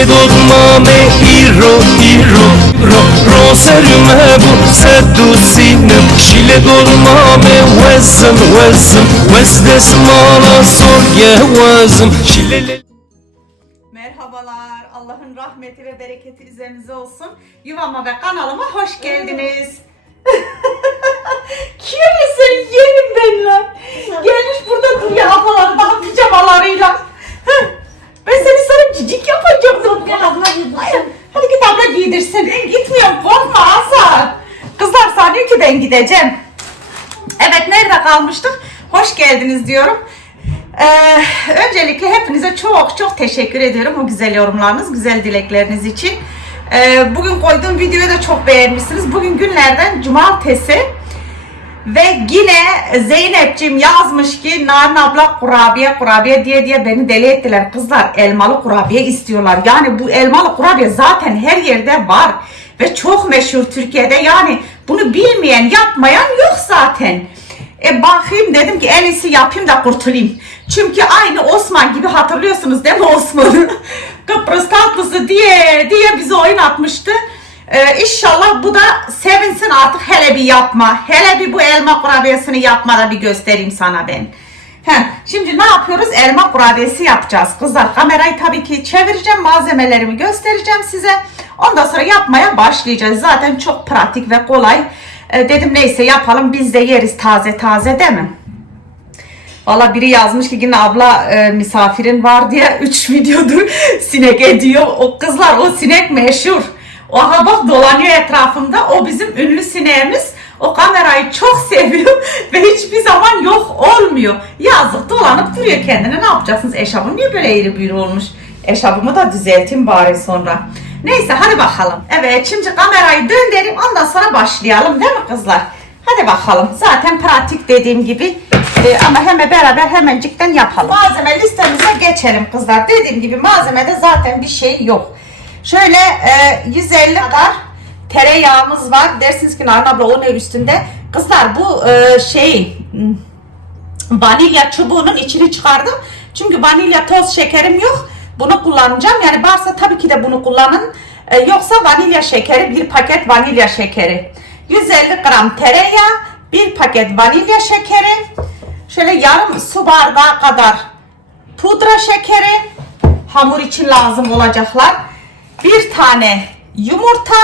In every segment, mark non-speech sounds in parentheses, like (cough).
Chile dormame hiro hiro ro roserume bu seducinem Chile dormame wesem wesem wes desmala sorge wazım Chile Merhabalar. Allah'ın rahmeti ve bereketi üzerinize olsun. Yuvama ve kanalıma hoş geldiniz. (laughs) Kirlisin yerim ben lan. Gelmiş burada duruyor havaları daha pijamalarıyla. (laughs) Ben seni sana cicik yapacaktım. Abla giydirsin. Hadi git abla giydirsin. Ben gitmiyorum korkma Azar. Kızlar sanıyor ki ben gideceğim. Evet nerede kalmıştık? Hoş geldiniz diyorum. Ee, öncelikle hepinize çok çok teşekkür ediyorum o güzel yorumlarınız, güzel dilekleriniz için. Ee, bugün koyduğum videoyu da çok beğenmişsiniz. Bugün günlerden cumartesi. Ve yine Zeynep'ciğim yazmış ki Narin abla kurabiye kurabiye diye diye beni deli ettiler. Kızlar elmalı kurabiye istiyorlar. Yani bu elmalı kurabiye zaten her yerde var. Ve çok meşhur Türkiye'de. Yani bunu bilmeyen yapmayan yok zaten. E bakayım dedim ki en iyisi yapayım da kurtulayım. Çünkü aynı Osman gibi hatırlıyorsunuz değil mi Osman'ı? (laughs) Kıbrıs tatlısı diye diye bize oyun atmıştı. Ee, inşallah bu da sevinsin artık hele bir yapma. Hele bir bu elma kurabiyesini yapma da bir göstereyim sana ben. Heh, şimdi ne yapıyoruz? Elma kurabiyesi yapacağız. Kızlar kamerayı tabii ki çevireceğim. Malzemelerimi göstereceğim size. Ondan sonra yapmaya başlayacağız. Zaten çok pratik ve kolay. Ee, dedim neyse yapalım biz de yeriz taze taze değil mi? Valla biri yazmış ki yine abla e, misafirin var diye (laughs) 3 videodur sinek ediyor. O kızlar o sinek meşhur. O ha bak dolanıyor etrafımda. O bizim ünlü sineğimiz. O kamerayı çok (laughs) seviyor ve hiçbir zaman yok olmuyor. Yazık dolanıp duruyor kendine. Ne yapacaksınız? Eşabım niye böyle eğri büğrü olmuş? Eşabımı da düzelteyim bari sonra. Neyse hadi bakalım. Evet şimdi kamerayı döndüreyim ondan sonra başlayalım değil mi kızlar? Hadi bakalım. Zaten pratik dediğim gibi Ee, ama hemen beraber hemencikten yapalım. Malzeme listemize geçelim kızlar. Dediğim gibi malzemede zaten bir şey yok. Şöyle e, 150 kadar tereyağımız var. Dersiniz ki Narin abla o ne üstünde? Kızlar bu e, şey hmm, vanilya çubuğunun içini çıkardım. Çünkü vanilya toz şekerim yok. Bunu kullanacağım. Yani varsa tabii ki de bunu kullanın. E, yoksa vanilya şekeri, bir paket vanilya şekeri. 150 gram tereyağı, bir paket vanilya şekeri, şöyle yarım su bardağı kadar pudra şekeri, hamur için lazım olacaklar. Bir tane yumurta,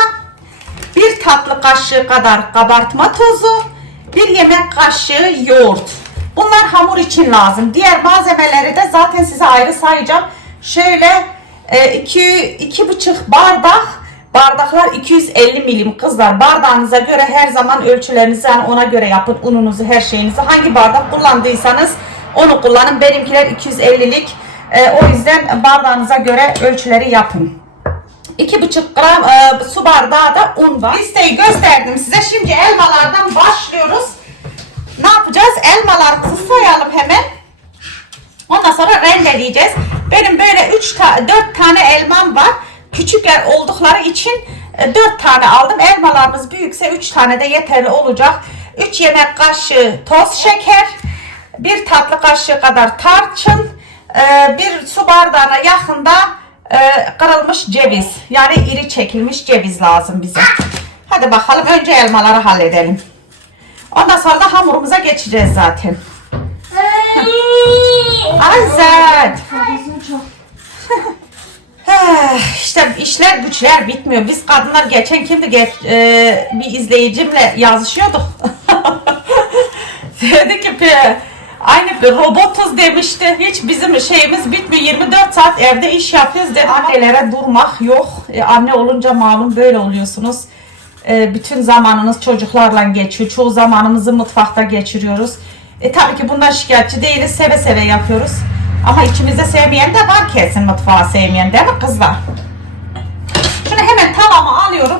bir tatlı kaşığı kadar kabartma tozu, bir yemek kaşığı yoğurt. Bunlar hamur için lazım. Diğer malzemeleri de zaten size ayrı sayacağım. Şöyle e, iki, iki buçuk bardak Bardaklar 250 milim kızlar. Bardağınıza göre her zaman ölçülerinizi yani ona göre yapın. Ununuzu, her şeyinizi. Hangi bardak kullandıysanız onu kullanın. Benimkiler 250'lik. E, o yüzden bardağınıza göre ölçüleri yapın. 2,5 gram e, su bardağı da un var. Listeyi gösterdim size. Şimdi elmalardan başlıyoruz. Ne yapacağız? Elmalarımızı soyalım hemen. Ondan sonra rendeleyeceğiz. Benim böyle 3 ta 4 tane elmam var. Küçükler oldukları için 4 tane aldım. Elmalarımız büyükse 3 tane de yeterli olacak. 3 yemek kaşığı toz şeker, 1 tatlı kaşığı kadar tarçın, e, bir su bardağına yakında e, kırılmış ceviz. Yani iri çekilmiş ceviz lazım bize. Hadi bakalım önce elmaları halledelim. Ondan sonra da hamurumuza geçeceğiz zaten. Azat. (laughs) İşte işler güçler bitmiyor. Biz kadınlar geçen kimdi geç, e, bir izleyicimle yazışıyorduk. (laughs) Dedi ki "Pe- aynı robotuz demişti. Hiç bizim şeyimiz bitmiyor. 24 saat evde iş yapıyoruz dedi. Annelere durmak yok. E, anne olunca malum böyle oluyorsunuz. E, bütün zamanınız çocuklarla geçiyor. Çoğu zamanımızı mutfakta geçiriyoruz. E, tabii ki bundan şikayetçi değiliz. Seve seve yapıyoruz. Ama içimizde sevmeyen de var kesin mutfağı sevmeyen değil mi kızlar? Şunu hemen tavama alıyorum.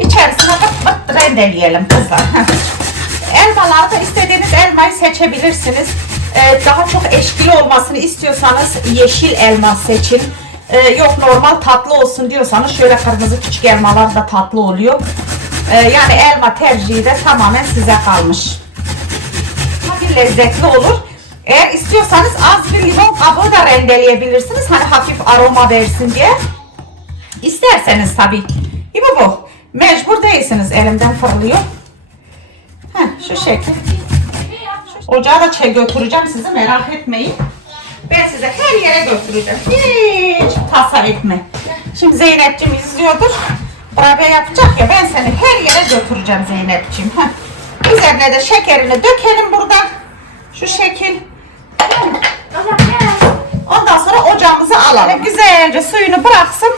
İçerisine bıt bıt rendeleyelim kızlar. Elmalarda istediğiniz elmayı seçebilirsiniz. Ee, daha çok eşkili olmasını istiyorsanız yeşil elma seçin. Ee, yok normal tatlı olsun diyorsanız şöyle kırmızı küçük elmalar da tatlı oluyor. Ee, yani elma tercihi de tamamen size kalmış. Tabii lezzetli olur. Eğer istiyorsanız az bir limon kabuğu da rendeleyebilirsiniz. Hani hafif aroma versin diye. İsterseniz tabii. İbo bu. Mecbur değilsiniz. Elimden fırlıyor. Şu şekil. Ocağa da çay götüreceğim sizi merak etmeyin. Ben size her yere götüreceğim. Hiç tasa etme. Şimdi Zeynep'cim izliyordur. Kurabiye yapacak ya ben seni her yere götüreceğim Zeynep'cim. Heh. Üzerine de şekerini dökelim buradan. Şu şekil. Ondan sonra ocağımızı alalım. Güzelce suyunu bıraksın.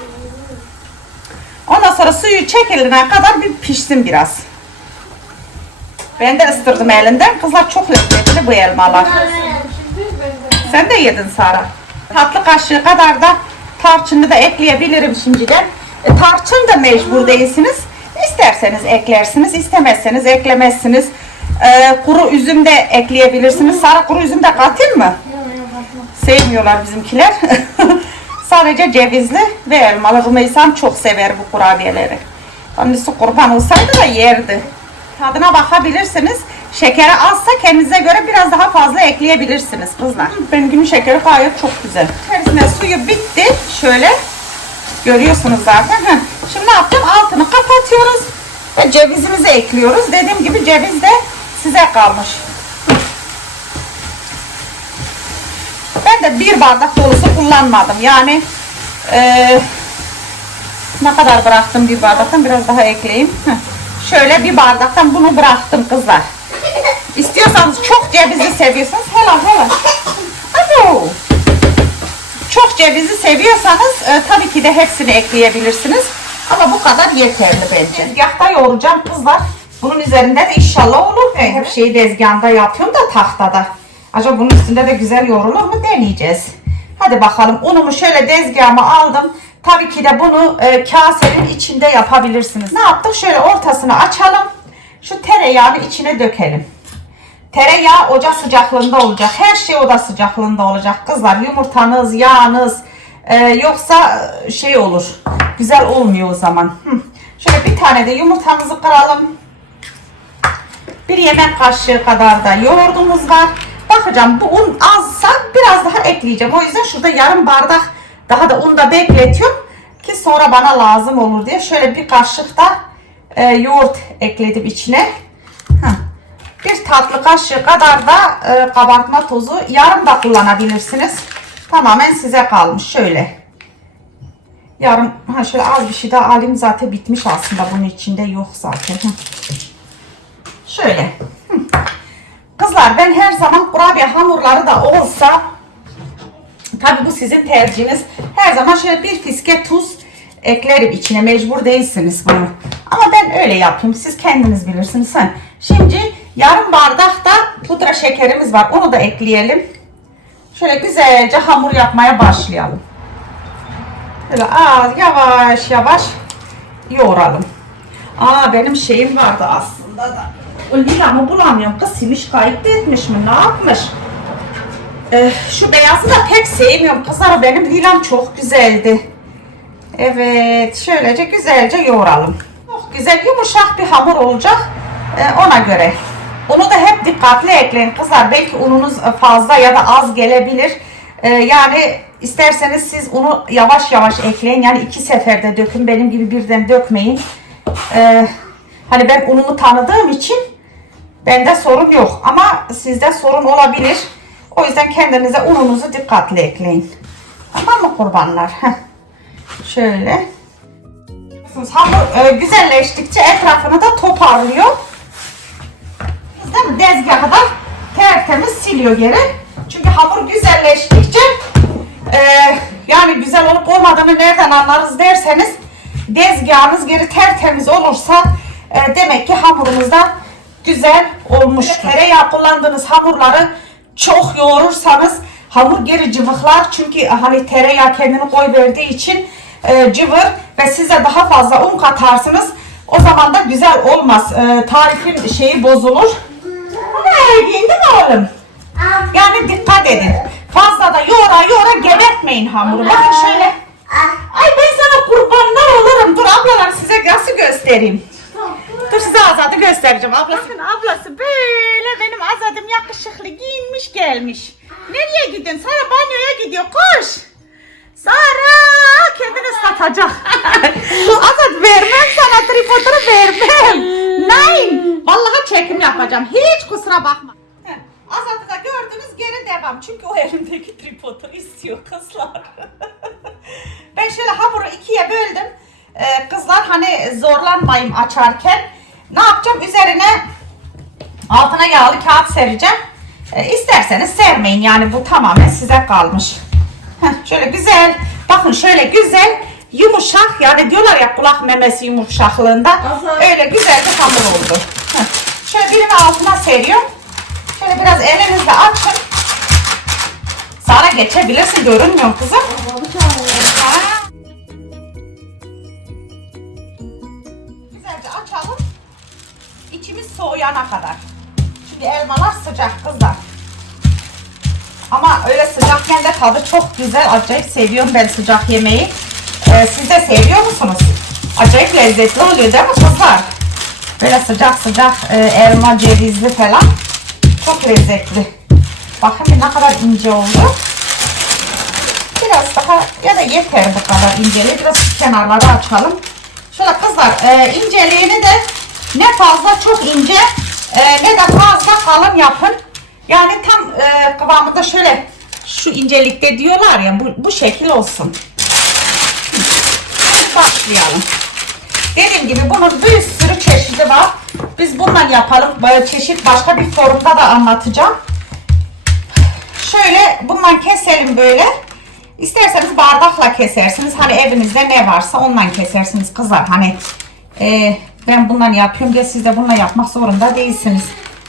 Ondan sonra suyu çekilene kadar bir pişsin biraz. Ben de ıstırdım elinden. Kızlar çok lezzetli bu elmalar. Sen de yedin Sara. Tatlı kaşığı kadar da tarçını da ekleyebilirim şimdiden. E, tarçın da mecbur değilsiniz. İsterseniz eklersiniz, istemezseniz eklemezsiniz. E, kuru üzüm de ekleyebilirsiniz. Sara kuru üzüm de katayım mı? Sevmiyorlar bizimkiler. (laughs) Sadece cevizli ve elmalı. Rümeysam çok sever bu kurabiyeleri. Annesi kurban olsaydı da yerdi. Tadına bakabilirsiniz. Şekeri azsa kendinize göre biraz daha fazla ekleyebilirsiniz kızlar. Benim günün şekeri gayet çok güzel. İçerisine suyu bitti. Şöyle görüyorsunuz zaten. Heh. Şimdi ne yapacağım? Altını kapatıyoruz ve cevizimizi ekliyoruz. Dediğim gibi ceviz de size kalmış. Ben de bir bardak dolusu kullanmadım. Yani eee, ne kadar bıraktım bir bardaktan biraz daha ekleyeyim. Heh. Şöyle bir bardaktan bunu bıraktım kızlar. İstiyorsanız çok cevizli seviyorsanız helal helal. Alo. Çok cevizi seviyorsanız e, tabii ki de hepsini ekleyebilirsiniz. Ama bu kadar yeterli bence. Tezgahta yoğuracağım kızlar. Bunun üzerinde de inşallah olur. Ben hep şeyi tezgahında yapıyorum da tahtada. Acaba bunun üstünde de güzel yoğrulur mu deneyeceğiz. Hadi bakalım unumu şöyle tezgahıma aldım. Tabii ki de bunu e, kasenin içinde yapabilirsiniz. Ne yaptık? Şöyle ortasını açalım. Şu tereyağını içine dökelim. Tereyağı oda sıcaklığında olacak. Her şey oda sıcaklığında olacak. Kızlar yumurtanız, yağınız e, yoksa e, şey olur. Güzel olmuyor o zaman. Hı. Şöyle bir tane de yumurtamızı kıralım. Bir yemek kaşığı kadar da yoğurdumuz var. Bakacağım bu un azsa biraz daha ekleyeceğim. O yüzden şurada yarım bardak daha da un da bekletiyorum. Ki sonra bana lazım olur diye. Şöyle bir kaşık da e, yoğurt ekledim içine. Bir tatlı kaşığı kadar da e, kabartma tozu yarım da kullanabilirsiniz. Tamamen size kalmış. Şöyle. Yarım ha şöyle az bir şey daha alayım zaten bitmiş aslında bunun içinde yok zaten. Şöyle. Kızlar ben her zaman kurabiye hamurları da olsa tabi bu sizin tercihiniz. Her zaman şöyle bir fiske tuz eklerim içine. Mecbur değilsiniz bunu. Ama ben öyle yapayım. Siz kendiniz bilirsiniz. Ha. Şimdi yarım bardak da pudra şekerimiz var. Onu da ekleyelim. Şöyle güzelce hamur yapmaya başlayalım. Böyle az yavaş yavaş yoğuralım. Aa benim şeyim vardı aslında da. O lilamı bulamıyorum. Kız silmiş kayıp etmiş mi? Ne yapmış? Ee, şu beyazı da pek sevmiyorum. Kızlar benim lilam çok güzeldi. Evet. Şöylece güzelce yoğuralım. Çok güzel yumuşak bir hamur olacak. Ee, ona göre. Unu da hep dikkatli ekleyin kızlar. Belki ununuz fazla ya da az gelebilir. Ee, yani isterseniz siz unu yavaş yavaş ekleyin. Yani iki seferde dökün. Benim gibi birden dökmeyin. Ee, hani ben unumu tanıdığım için bende sorun yok. Ama sizde sorun olabilir. O yüzden kendinize ununuzu dikkatli ekleyin. Tamam mı kurbanlar? Heh. Şöyle. Hamur e, güzelleştikçe etrafını da toparlıyor. Değil mi? Dezgahı da tertemiz siliyor geri. Çünkü hamur güzelleştikçe e, yani güzel olup olmadığını nereden anlarız derseniz dezgahınız geri tertemiz olursa e, demek ki hamurumuz da güzel olmuştur. Tereyağı kullandığınız hamurları çok yoğurursanız hamur geri cıvıklar. Çünkü hani tereyağı kendini koy verdiği için e, cıvır ve size daha fazla un katarsınız. O zaman da güzel olmaz. E, tarifin şeyi bozulur. Ne giyindi oğlum? Yani dikkat edin. Fazla da yoğura yoğura gebertmeyin hamuru. Bakın şöyle. Ay ben sana kurbanlar olurum. Dur ablalar size nasıl göstereyim. Dur size Azad'ı göstereceğim. Ablası. Bakın ablası böyle benim Azad'ım yakışıklı giyinmiş gelmiş. Nereye gidiyorsun? Sara banyoya gidiyor. Koş. Sara kendini ıslatacak. (laughs) Azat vermem sana tripodunu vermem. Nein. Vallahi çekim yapacağım. Hiç kusura bakma. Azat'ı da gördünüz geri devam. Çünkü o elimdeki tripodu istiyor kızlar. (laughs) ben şöyle hamuru ikiye böldüm. Ee, kızlar hani zorlanmayayım açarken. Ne yapacağım? Üzerine altına yağlı kağıt sereceğim. Ee, isterseniz sermeyin yani bu tamamen size kalmış. Heh, şöyle güzel. Bakın şöyle güzel yumuşak yani diyorlar ya kulak memesi yumuşaklığında. Azar. Öyle güzel bir hamur oldu. Heh, Şöyle birini altına seriyorum. Şöyle biraz elinizle açın. Sana geçebilirsin görünmüyor kızım. Ha. Açalım. İçimiz soğuyana kadar. Şimdi elmalar sıcak kızlar. Ama öyle sıcakken de tadı çok güzel. Acayip seviyorum ben sıcak yemeği. Ee, siz de seviyor musunuz? Acayip lezzetli oluyor değil mi kızlar? Böyle sıcak sıcak e, elma, cevizli falan. Çok lezzetli. Bakın bir ne kadar ince oldu. Biraz daha ya da yeter bu kadar inceliği. Biraz kenarları açalım. Şöyle kızlar e, inceliğini de ne fazla çok ince e, ne de fazla kalın yapın. Yani tam e, kıvamında şöyle şu incelikte diyorlar ya bu, bu şekil olsun. Hadi başlayalım. Dediğim gibi bunun bir sürü çeşidi var. Biz bundan yapalım. Çeşit başka bir forumda da anlatacağım. Şöyle bundan keselim böyle. İsterseniz bardakla kesersiniz. Hani evinizde ne varsa ondan kesersiniz kızlar. Hani e, ben bundan yapıyorum diye siz de bununla yapmak zorunda değilsiniz.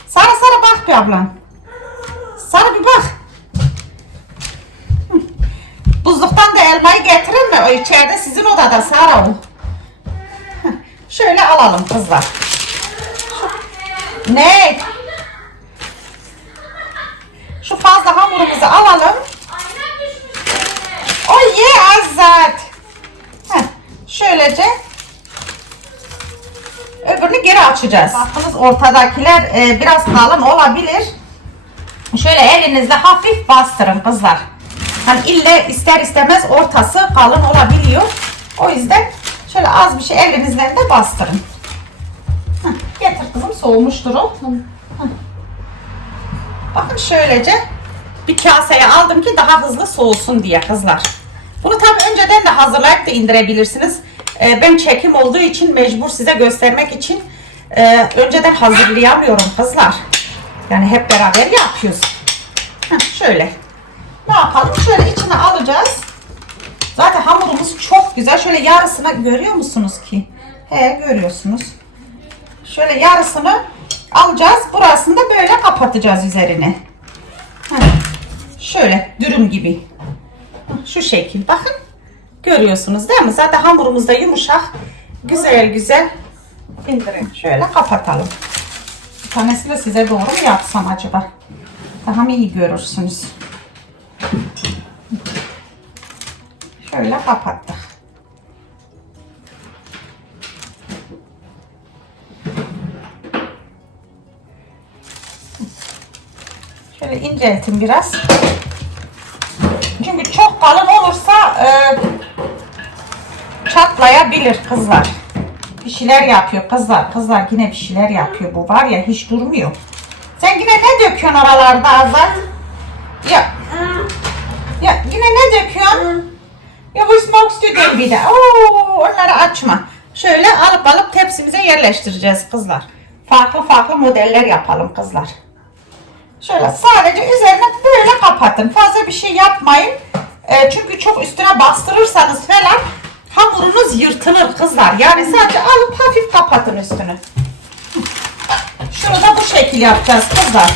Sarı sarı bak bir ablam. Sarı bir bak. Buzluktan da elmayı getirin mi? O içeride sizin odada Sara o. Şöyle alalım kızlar. Ne? Şu fazla hamurumuzu alalım. O ye Azat. Şöylece öbürünü geri açacağız. Bakınız ortadakiler e, biraz kalın olabilir. Şöyle elinizle hafif bastırın kızlar. Hani ille ister istemez ortası kalın olabiliyor. O yüzden şöyle az bir şey elinizle de bastırın. Heh, getir kızım soğumuştur o. Bakın şöylece bir kaseye aldım ki daha hızlı soğusun diye kızlar. Bunu tabi önceden de hazırlayıp da indirebilirsiniz. Ee, ben çekim olduğu için mecbur size göstermek için e, önceden hazırlayamıyorum kızlar. Yani hep beraber yapıyoruz. Şöyle. Ne yapalım? Şöyle içine alacağız. Zaten hamurumuz çok güzel. Şöyle yarısını görüyor musunuz ki? He görüyorsunuz. Şöyle yarısını alacağız. Burasını da böyle kapatacağız üzerine. Şöyle dürüm gibi. Şu şekil. Bakın. Görüyorsunuz değil mi? Zaten hamurumuz da yumuşak. Güzel güzel. indirin. Şöyle kapatalım. Bir tanesini de size doğru mu yapsam acaba? Daha mı iyi görürsünüz? Şöyle kapattık. Şöyle inceltin biraz. Kalın olursa e, çatlayabilir kızlar. Bir şeyler yapıyor kızlar. Kızlar yine bir şeyler yapıyor. Bu var ya hiç durmuyor. Sen yine ne döküyorsun oralarda Azat? Ya. Ya yine ne döküyorsun? Ya bu smoke studio bir de. Oo, onları açma. Şöyle alıp alıp tepsimize yerleştireceğiz kızlar. Farklı farklı modeller yapalım kızlar. Şöyle sadece üzerine böyle kapatın. Fazla bir şey yapmayın. Ee, çünkü çok üstüne bastırırsanız falan hamurunuz yırtılır kızlar. Yani sadece alıp hafif kapatın üstünü. Şunu da bu şekil yapacağız kızlar.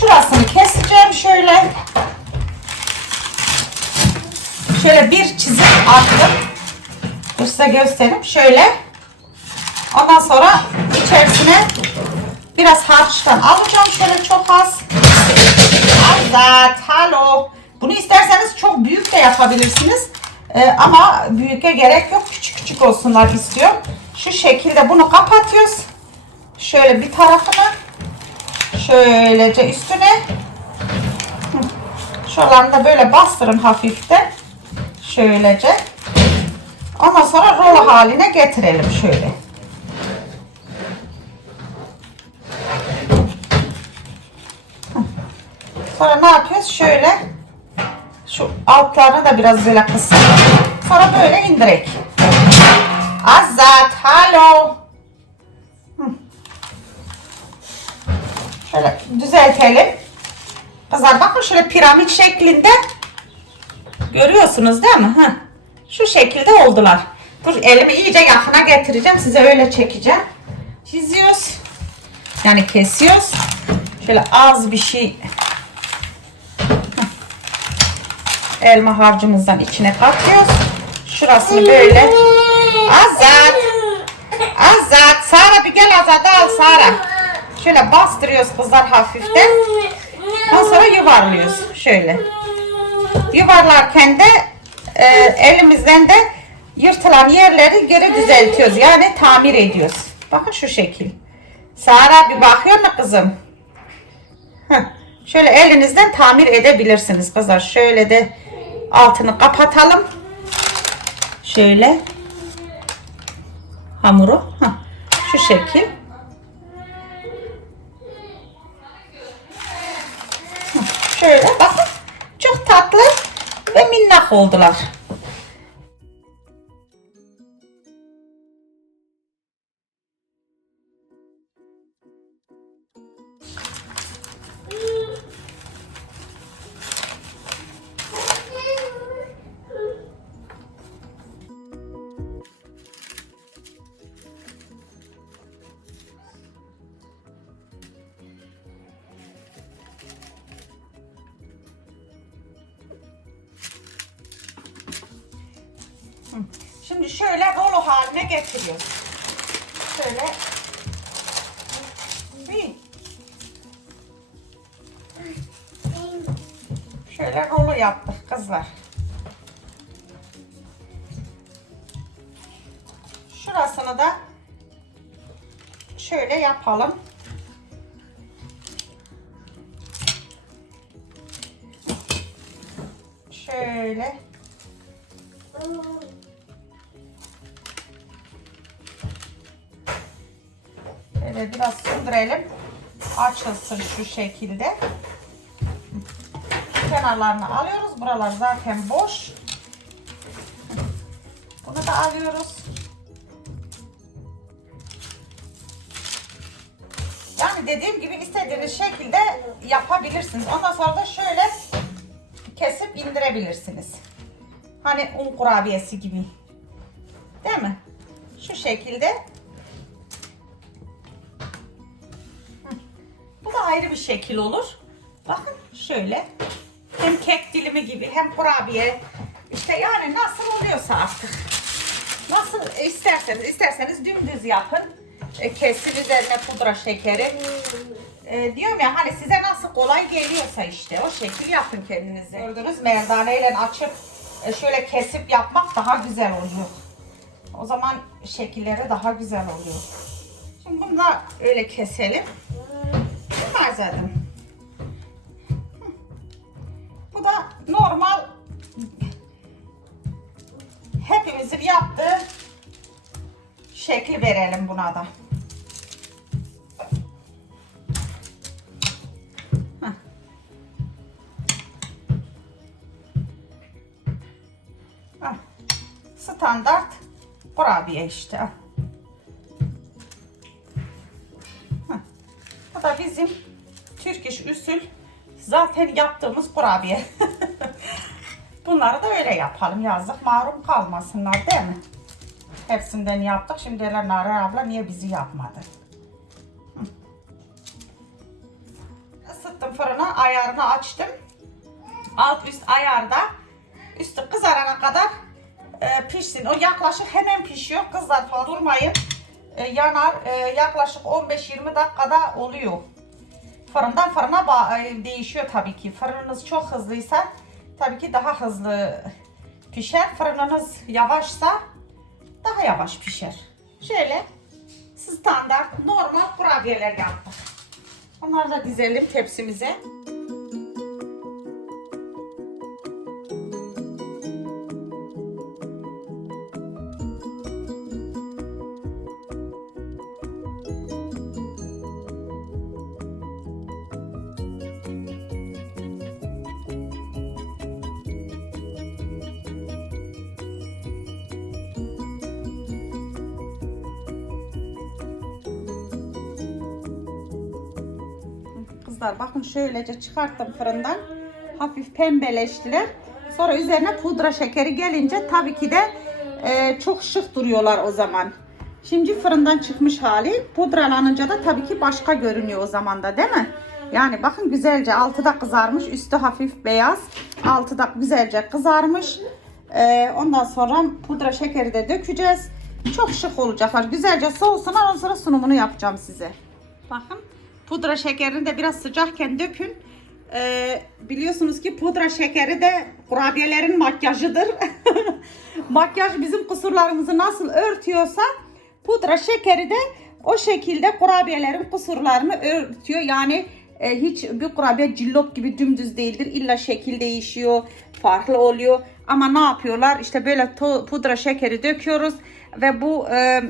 Şurasını keseceğim şöyle. Şöyle bir çizim attım. Size göstereyim. Şöyle. Ondan sonra içerisine biraz harçtan alacağım. Şöyle çok az. Azat, halo. Bunu isterseniz çok büyük de yapabilirsiniz. Ee, ama büyüke gerek yok. Küçük küçük olsunlar istiyorum. Şu şekilde bunu kapatıyoruz. Şöyle bir tarafını. Şöylece üstüne. Şuralarını böyle bastırın hafiften. Şöylece. Ondan sonra rulo haline getirelim şöyle. Sonra ne yapıyoruz? Şöyle şu altlarını da biraz böyle kısıp sonra böyle indirek. Azat, halo. Şöyle düzeltelim. Kızlar bakın şöyle piramit şeklinde görüyorsunuz değil mi? Hı. Şu şekilde oldular. Dur elimi iyice yakına getireceğim. Size öyle çekeceğim. Çiziyoruz. Yani kesiyoruz. Şöyle az bir şey elma harcımızdan içine katıyoruz. Şurasını böyle. Azat! Azat! Sara bir gel Azat al Sara. Şöyle bastırıyoruz kızlar hafiften. Ondan sonra yuvarlıyoruz. Şöyle. Yuvarlarken de e, elimizden de yırtılan yerleri geri düzeltiyoruz. Yani tamir ediyoruz. Bakın şu şekil. Sara bir bakıyor mu kızım? Heh. Şöyle elinizden tamir edebilirsiniz kızlar. Şöyle de altını kapatalım. Şöyle. Hamuru. Heh. Şu şekil. Şöyle bakın. Çok tatlı ve minnak oldular. Getiriyoruz. Şöyle bir şöyle rulo yaptık kızlar. Şurasını da şöyle yapalım. Şöyle. Şöyle biraz sündürelim. Açılsın şu şekilde. Kenarlarını alıyoruz. Buralar zaten boş. Bunu da alıyoruz. Yani dediğim gibi istediğiniz şekilde yapabilirsiniz. Ondan sonra da şöyle kesip indirebilirsiniz. Hani un kurabiyesi gibi. Değil mi? Şu şekilde ayrı bir şekil olur. Bakın şöyle. Hem kek dilimi gibi hem kurabiye. İşte yani nasıl oluyorsa artık. Nasıl isterseniz isterseniz dümdüz yapın. E, kesin üzerine pudra şekeri. E, diyorum ya hani size nasıl kolay geliyorsa işte o şekil yapın kendinize. Gördünüz merdaneyle açıp e, şöyle kesip yapmak daha güzel oluyor. O zaman şekilleri daha güzel oluyor. Şimdi bunu da öyle keselim. Zaten. Bu da normal hepimizin yaptığı şekli verelim buna da. Standart kurabiye işte. Bu da bizim İş usul zaten yaptığımız kurabiye. (laughs) Bunları da öyle yapalım yazdık. Mahrum kalmasınlar değil mi? Hepsinden yaptık. Şimdi derler Nare abla niye bizi yapmadı? Hı. Isıttım fırına. Ayarını açtım. Alt üst ayarda. Üstü kızarana kadar e, pişsin. O yaklaşık hemen pişiyor. Kızlar falan durmayın. E, yanar. E, yaklaşık 15-20 dakikada oluyor. Fırından fırına e, değişiyor tabii ki. Fırınınız çok hızlıysa tabii ki daha hızlı pişer. Fırınınız yavaşsa daha yavaş pişer. Şöyle standart normal kurabiyeler yaptık. Onları da dizelim tepsimize. Kızlar bakın şöylece çıkarttım fırından. Hafif pembeleştiler. Sonra üzerine pudra şekeri gelince tabii ki de e, çok şık duruyorlar o zaman. Şimdi fırından çıkmış hali pudralanınca da tabii ki başka görünüyor o zaman da değil mi? Yani bakın güzelce altı da kızarmış üstü hafif beyaz altı da güzelce kızarmış. E, ondan sonra pudra şekeri de dökeceğiz. Çok şık olacaklar. Güzelce soğusunlar ondan sonra sunumunu yapacağım size. Bakın pudra şekerini de biraz sıcakken dökün. Ee, biliyorsunuz ki pudra şekeri de kurabiyelerin makyajıdır. (laughs) Makyaj bizim kusurlarımızı nasıl örtüyorsa pudra şekeri de o şekilde kurabiyelerin kusurlarını örtüyor. Yani e, hiç bir kurabiye cillop gibi dümdüz değildir. İlla şekil değişiyor, farklı oluyor. Ama ne yapıyorlar? İşte böyle to- pudra şekeri döküyoruz ve bu e,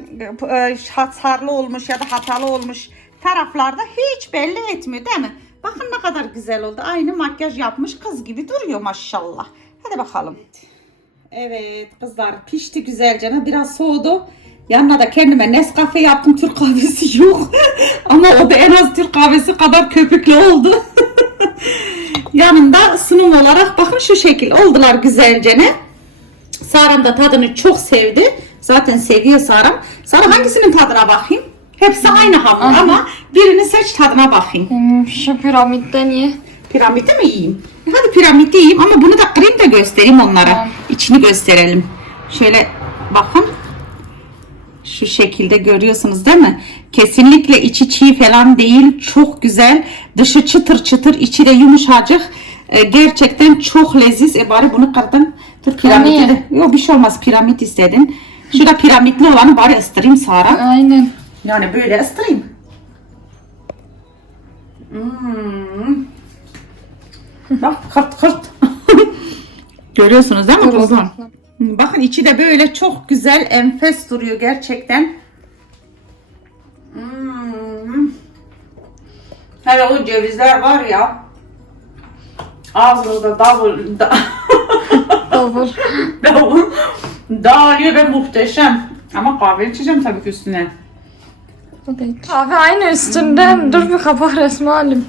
e, hasarlı olmuş ya da hatalı olmuş taraflarda hiç belli etmiyor değil mi? Bakın ne kadar güzel oldu. Aynı makyaj yapmış kız gibi duruyor maşallah. Hadi bakalım. Evet kızlar pişti güzelce. Biraz soğudu. Yanına da kendime Nescafe yaptım. Türk kahvesi (laughs) yok. Ama o da en az Türk kahvesi kadar köpüklü oldu. (laughs) Yanında sunum olarak bakın şu şekil oldular güzelce ne. Saram da tadını çok sevdi. Zaten seviyor Saram. Sara hangisinin tadına bakayım? Hepsi aynı hamur ama birini seç tadına bakayım. Hmm, Şu piramitten ye. Piramidi mi yiyeyim? Hadi piramidi yiyeyim ama bunu da kırayım da göstereyim onlara. Tamam. İçini gösterelim. Şöyle bakın. Şu şekilde görüyorsunuz değil mi? Kesinlikle içi çiğ falan değil. Çok güzel. Dışı çıtır çıtır, içi de yumuşacık. Ee, gerçekten çok leziz. E bari bunu kırdım. Dur piramidi de. Yok bir şey olmaz. Piramit istedin. Şurada piramitli olanı bari ıstırayım Sara. Aynen. Yani böyle ıstırayım. Hmm. Bak kırt kırt. (laughs) Görüyorsunuz değil mi kızlar? Bakın içi de böyle çok güzel enfes duruyor gerçekten. Hmm. Hele o cevizler var ya. Ağzınızda davul, da, (laughs) Olur. davul dağılıyor ve muhteşem. Ama kahve içeceğim tabii ki üstüne. Kahve aynı üstünden. Dur bir kapak resmi alayım.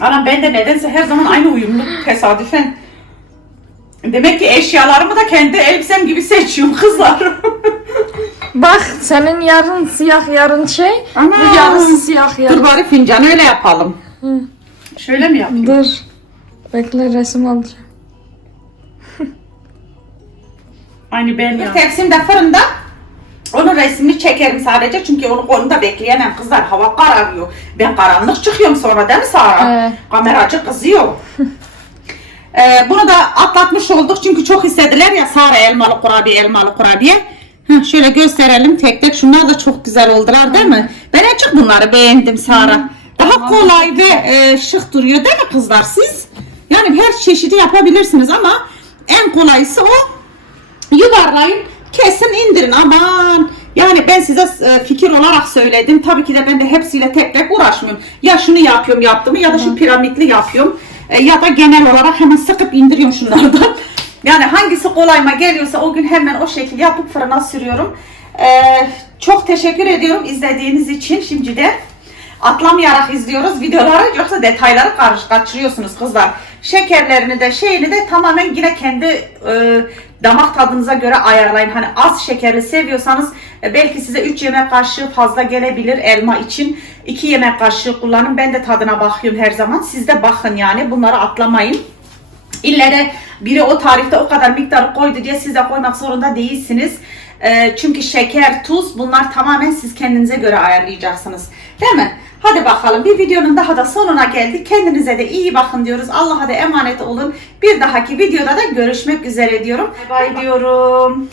Anam ben de nedense her zaman aynı uyumlu tesadüfen. Demek ki eşyalarımı da kendi elbisem gibi seçiyorum kızlar. (laughs) Bak senin yarın siyah yarın şey. Ana. Bu yarısı siyah Dur yarın. bari fincanı öyle yapalım. Şöyle mi yapayım? Dur. Bekle resim alacağım. Aynı ben ya. Tepsim de fırında. Onun resmini çekerim sadece çünkü onu konuda bekleyemem kızlar. Hava kararıyor. Ben karanlık çıkıyorum sonra değil mi Sara? Evet. Kameracı kızıyor. (laughs) Ee, bunu da atlatmış olduk çünkü çok istediler ya Sara elmalı kurabiye elmalı kurabiye. Heh, şöyle gösterelim tek tek. Şunlar da çok güzel oldular değil mi? Ben en çok bunları beğendim Sara. Daha kolay ve e, şık duruyor değil mi kızlar siz? Yani her çeşidi yapabilirsiniz ama en kolayısı o yuvarlayın kesin indirin aman yani ben size e, fikir olarak söyledim. Tabii ki de ben de hepsiyle tek tek uğraşmıyorum. Ya şunu yapıyorum yaptım ya da şu piramitli yapıyorum. E, ya da genel olarak hemen sıkıp indiriyorum şunlardan. (laughs) Yani hangisi kolayıma geliyorsa o gün hemen o şekilde yapıp fırına sürüyorum. E, çok teşekkür ediyorum izlediğiniz için şimdiden. Atlamayarak izliyoruz videoları yoksa detayları karış kaçırıyorsunuz kızlar. Şekerlerini de şeyini de tamamen yine kendi e, damak tadınıza göre ayarlayın. Hani az şekerli seviyorsanız e, belki size 3 yemek kaşığı fazla gelebilir elma için. 2 yemek kaşığı kullanın. Ben de tadına bakıyorum her zaman. Siz de bakın yani bunları atlamayın. İlle de biri o tarifte o kadar miktarı koydu diye siz de koymak zorunda değilsiniz. Ee, çünkü şeker, tuz bunlar tamamen siz kendinize göre ayarlayacaksınız. Değil mi? Hadi bakalım bir videonun daha da sonuna geldik. Kendinize de iyi bakın diyoruz. Allah'a da emanet olun. Bir dahaki videoda da görüşmek üzere diyorum. Bay bay diyorum.